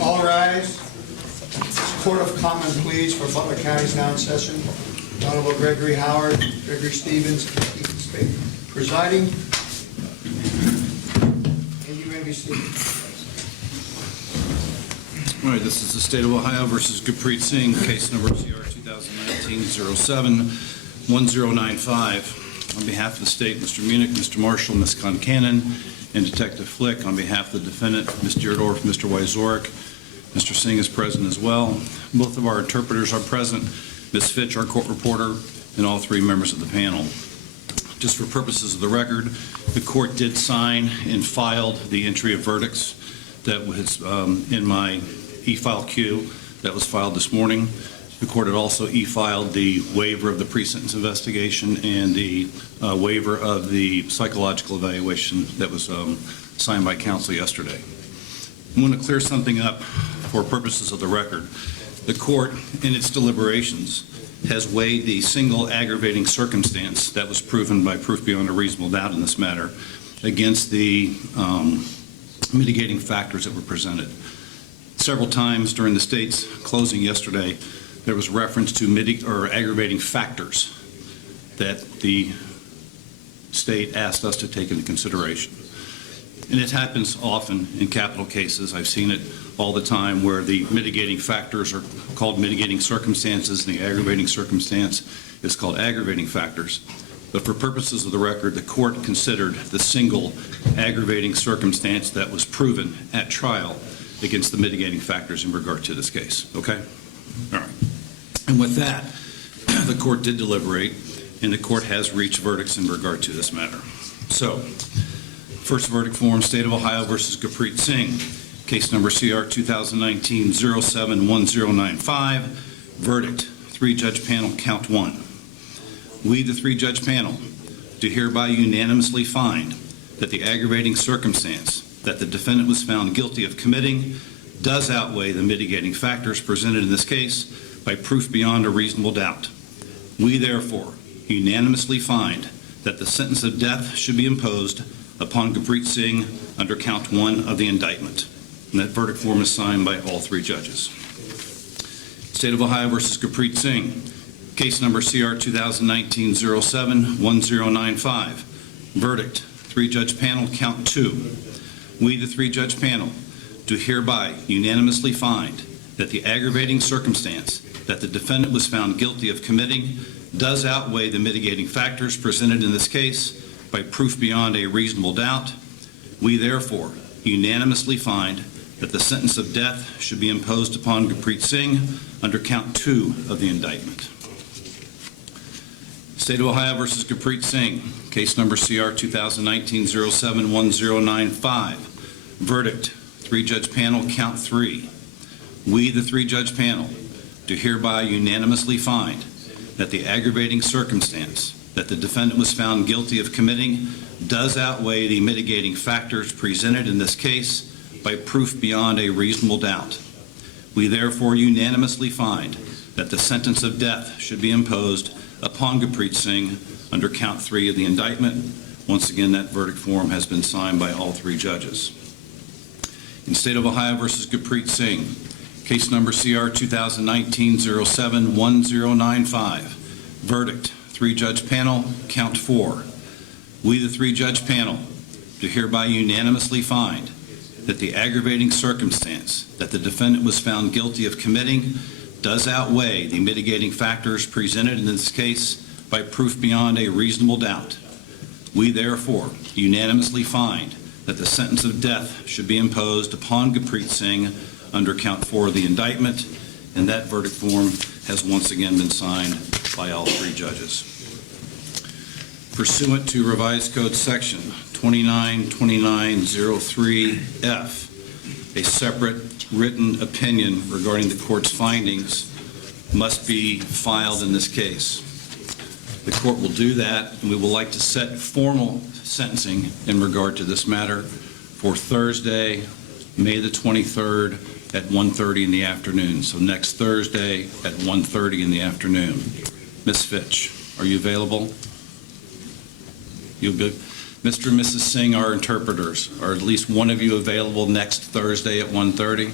All rise. Court of Common Pleas for Butler County is now in session. Honorable Gregory Howard, Gregory Stevens, Keith Spade presiding. And you may be seated. All right, this is the State of Ohio versus Gurpreet Singh, case number CR 2019-07-1095. On behalf of the state, Mr. Munich, Mr. Marshall, Ms. Concannon, and Detective Flick. On behalf of the defendant, Ms. Deardorff, Mr. Wyzorek, Mr. Singh is present as well. Both of our interpreters are present, Ms. Fitch, our court reporter, and all three members of the panel. Just for purposes of the record, the court did sign and filed the entry of verdicts that was in my e-file queue that was filed this morning. The court had also e-filed the waiver of the pre-sentence investigation and the waiver of the psychological evaluation that was signed by counsel yesterday. I want to clear something up for purposes of the record. The court, in its deliberations, has weighed the single aggravating circumstance that was proven by proof beyond a reasonable doubt in this matter against the mitigating factors that were presented. Several times during the state's closing yesterday, there was reference to aggravating factors that the state asked us to take into consideration. And it happens often in capital cases. I've seen it all the time where the mitigating factors are called mitigating circumstances and the aggravating circumstance is called aggravating factors. But for purposes of the record, the court considered the single aggravating circumstance that was proven at trial against the mitigating factors in regard to this case. Okay? All right. And with that, the court did deliberate, and the court has reached verdicts in regard to this matter. So, first verdict form, State of Ohio versus Gurpreet Singh, case number CR 2019-07-1095. Verdict, three-judge panel, count one. We, the three-judge panel, do hereby unanimously find that the aggravating circumstance that the defendant was found guilty of committing does outweigh the mitigating factors presented in this case by proof beyond a reasonable doubt. We, therefore, unanimously find that the sentence of death should be imposed upon Gurpreet Singh under count one of the indictment. And that verdict form is signed by all three judges. State of Ohio versus Gurpreet Singh, case number CR 2019-07-1095. Verdict, three-judge panel, count two. We, the three-judge panel, do hereby unanimously find that the aggravating circumstance that the defendant was found guilty of committing does outweigh the mitigating factors presented in this case by proof beyond a reasonable doubt. We, therefore, unanimously find that the sentence of death should be imposed upon Gurpreet Singh under count two of the indictment. State of Ohio versus Gurpreet Singh, case number CR 2019-07-1095. Verdict, three-judge panel, count three. We, the three-judge panel, do hereby unanimously find that the aggravating circumstance that the defendant was found guilty of committing does outweigh the mitigating factors presented in this case by proof beyond a reasonable doubt. We therefore unanimously find that the sentence of death should be imposed upon Gurpreet Singh under count three of the indictment. Once again, that verdict form has been signed by all three judges. In State of Ohio versus Gurpreet Singh, case number CR 2019-07-1095. Verdict, three-judge panel, count four. We, the three-judge panel, do hereby unanimously find that the aggravating circumstance that the defendant was found guilty of committing does outweigh the mitigating factors presented in this case by proof beyond a reasonable doubt. We, therefore, unanimously find that the sentence of death should be imposed upon Gurpreet Singh under count four of the indictment, and that verdict form has once again been signed by all three judges. Pursuant to Revised Code Section 292903F, a separate written opinion regarding the court's findings must be filed in this case. The court will do that, and we would like to set formal sentencing in regard to this matter for Thursday, May the 23rd at 1:30 in the afternoon. So next Thursday at 1:30 in the afternoon. Ms. Fitch, are you available? You'll be, Mr. and Mrs. Singh are interpreters. Are at least one of you available next Thursday at 1:30?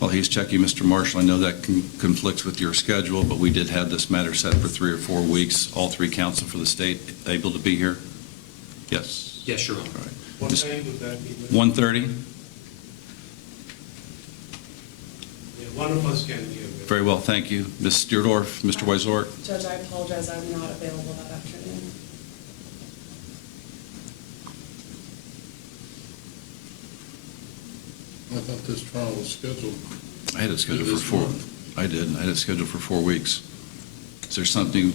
Well, he's checking, Mr. Marshall. I know that conflicts with your schedule, but we did have this matter set for 3 or 4 weeks. All three counsel for the state able to be here? Yes. Yes, Your Honor. All right. What time would that be? 1:30? Yeah, one of us can be available. Very well, thank you. Ms. Steerdorf, Mr. Wyzorek? Judge, I apologize, I'm not available that afternoon. I thought this trial was scheduled. I had it scheduled for This 4. month. I did. I had it scheduled for 4 weeks. Is there something,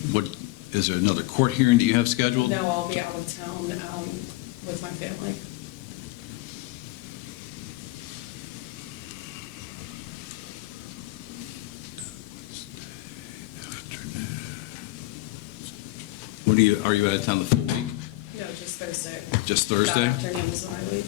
is there another court hearing that you have scheduled? No, I'll be out of town with my family. Are you out of town the full week? No, just Thursday. Just Thursday? That afternoon is when I leave.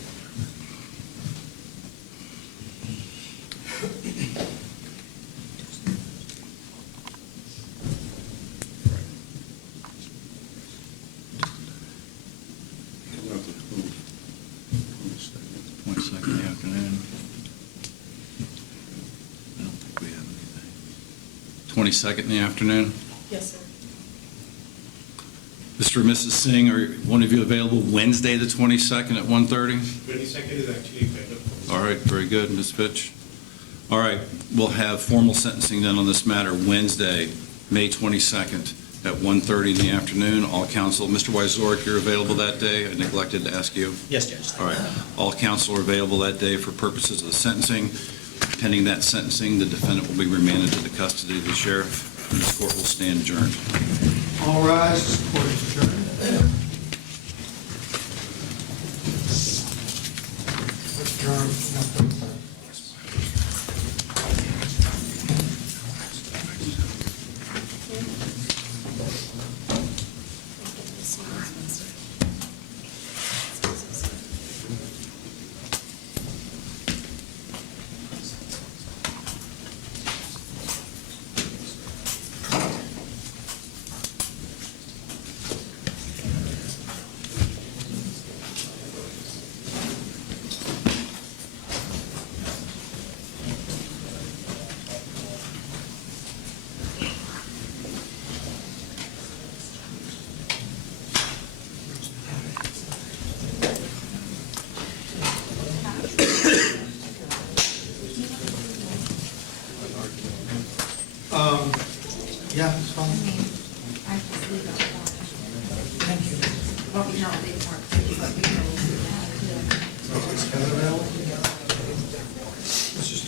Second in the afternoon. I don't think we have anything. 22nd in the afternoon. Yes, sir. Mr. and Mrs. Singh, are one of you available Wednesday, the 22nd at 1:30? 22nd is actually better for me. All right, very good, Ms. Fitch. All right, we'll have formal sentencing then on this matter Wednesday, May 22nd at 1:30 in the afternoon. All counsel, Mr. Wyzorek, you're available that day? I neglected to ask you. Yes, Judge. All right, all counsel are available that day for purposes of the sentencing. Pending that sentencing, the defendant will be remanded to the custody of the sheriff, and this court will stand adjourned. All rise, this court is adjourned. Adjourned. Yeah, it's fine. Thank you. Well, no, they weren't, but we know that. Is Kevin available? Let's just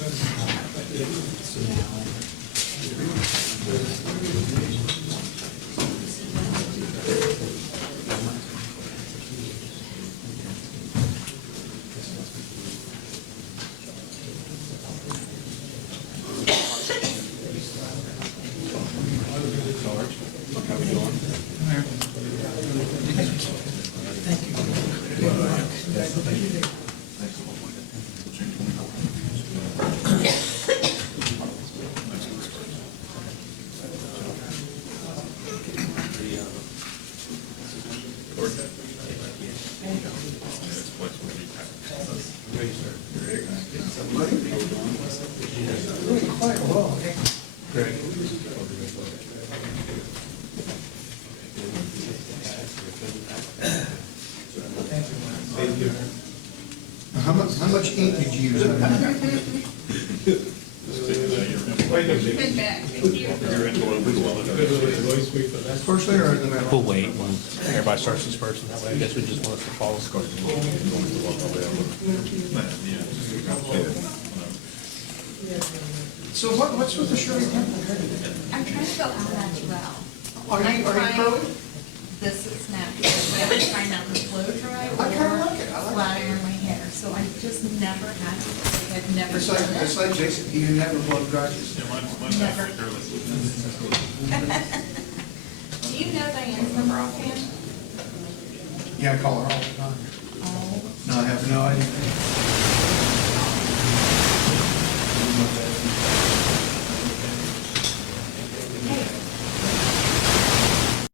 How much ink did you use on that? kind of Good late. back, thank you. Firstly or in the middle? We'll wait when everybody starts dispersing. That way, I guess we just want us to follow the So what's with the Shirley Temple? I'm trying to go out natural. Are you curly? This is natural, but I'm trying not to blow dry I kinda or like it. I like it. flat iron my hair, so I just never had it. I've never It's done like it. Jason, you never blow dry yourself. Never. Do you know Diane's number offhand? Yeah, I call her all the time. Oh, No, I have no idea.